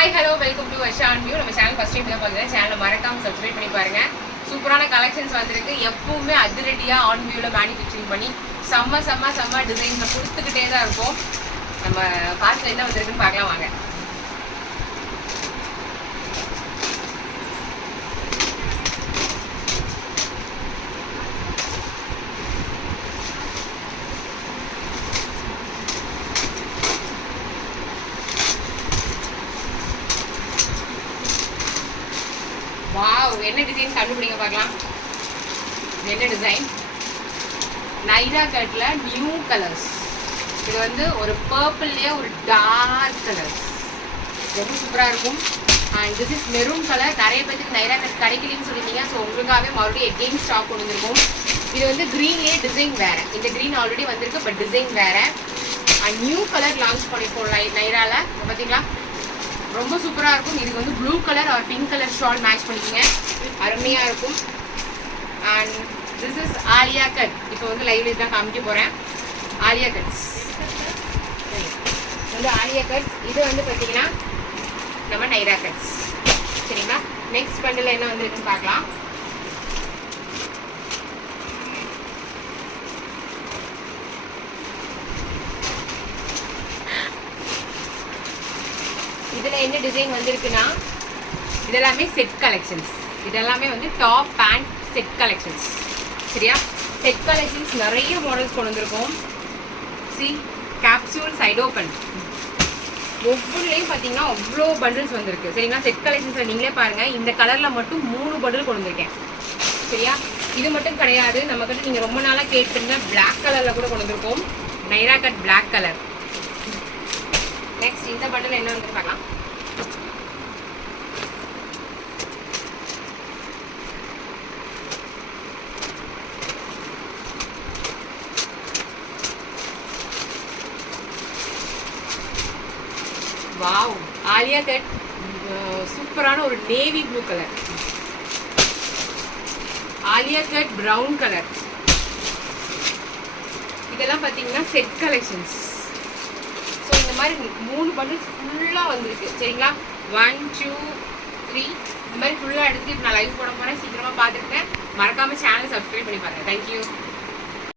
Hi hello welcome to Varsha and view. நம்ம channel first time தான் பார்க்குறேன். சேனலை மறக்காம சப்ஸ்கிரைப் பண்ணி பாருங்க. சூப்பரான கலெக்ஷன்ஸ் வந்திருக்கு. எப்பவுமே அதிரடியாக ஆன் வியூவில் மேனுஃபேக்சரிங் பண்ணி செம்ம டிசைன்ஸை கொடுத்துக்கிட்டே தான் இருக்கும். நம்ம பார்த்து என்ன வந்திருக்குன்னு பார்க்கலாம் வாங்க. வாவ், என்ன டிசைன் கண்டுபிடிங்க பார்க்கலாம். என்ன டிசைன்? நைரா கட்ல நியூ கலர்ஸ். இது வந்து ஒரு பர்பிள்லேயே ஒரு டார்க் கலர்ஸ், ரொம்ப சூப்பராக இருக்கும். And this is maroon colour. நிறைய பேருக்கு நைரா கட் கிடைக்கலன்னு சொல்லியிருந்தீங்க. ஸோ உங்களுக்காகவே மறுபடியும் எகெயின் ஸ்டாக் கொண்டு வந்திருக்கும். இது வந்து க்ரீன்லேயே டிசைன் வேறு. இந்த க்ரீன் ஆல்ரெடி வந்திருக்கு, பட் டிசைன் வேறு. அண்ட் நியூ கலர் லான்ச் பண்ணிப்போம் நைராவில். பார்த்தீங்களா, ரொம்ப சூப்பராக இருக்கும். இதுக்கு வந்து blue colour or pink colour shawl match பண்ணிக்கோங்க, அருமையாக இருக்கும். And this is Alia cut. இப்போ வந்து லைவ்ல தான் காமிக்க போகிறேன். ஆலியா கட்ஸ் வந்து ஆலியா கட்ஸ். இது வந்து பார்த்தீங்கன்னா நம்ம நைரா கட்ஸ். சரிங்களா, நெக்ஸ்ட் பண்டில் என்ன வந்துருக்குன்னு பார்க்கலாம். இதில் என்ன டிசைன் வந்திருக்குன்னா, இதெல்லாமே செட் கலெக்ஷன்ஸ். இதெல்லாமே வந்து டாப் பேண்ட் செட் கலெக்ஷன்ஸ். சரியா, செட் கலெக்ஷன்ஸ் நிறைய மாடல்ஸ் கொண்டு வந்திருக்கோம். See, capsule side open. ஒவ்வொன்றுலையும் பார்த்தீங்கன்னா அவ்வளோ பண்டில்ஸ் வந்திருக்கு. சரிங்களா, செட் கலெக்ஷன்ஸில் நீங்களே பாருங்கள். இந்த கலரில் மட்டும் 3 பண்டில் கொண்டு வந்திருக்கேன். சரியா, இது மட்டும் கிடையாது. நம்மக்கிட்ட நீங்கள் ரொம்ப நாளாக கேட்டுருந்த பிளாக் கலரில் கூட கொண்டு வந்திருக்கோம். Naira cut black colour. Next இந்த பண்டில் என்ன வந்து பார்க்கலாம். வாவ், ஆலியா கட் சூப்பரான ஒரு navy blue colour. Alia cut brown colour. இதெல்லாம் பார்த்தீங்கன்னா செட் கலெக்ஷன்ஸ். ஸோ இந்த மாதிரி 3 பண்டில்ஸ் ஃபுல்லாக வந்திருக்கு. சரிங்களா, 1 2 3 இந்த மாதிரி ஃபுல்லாக எடுத்து இப்போ நான் லைவ் போட போகிறேன். சீக்கிரமாக பார்த்துருக்கேன். மறக்காமல் சேனல் சப்ஸ்கிரைப் பண்ணி பாருங்கள். தேங்க்யூ.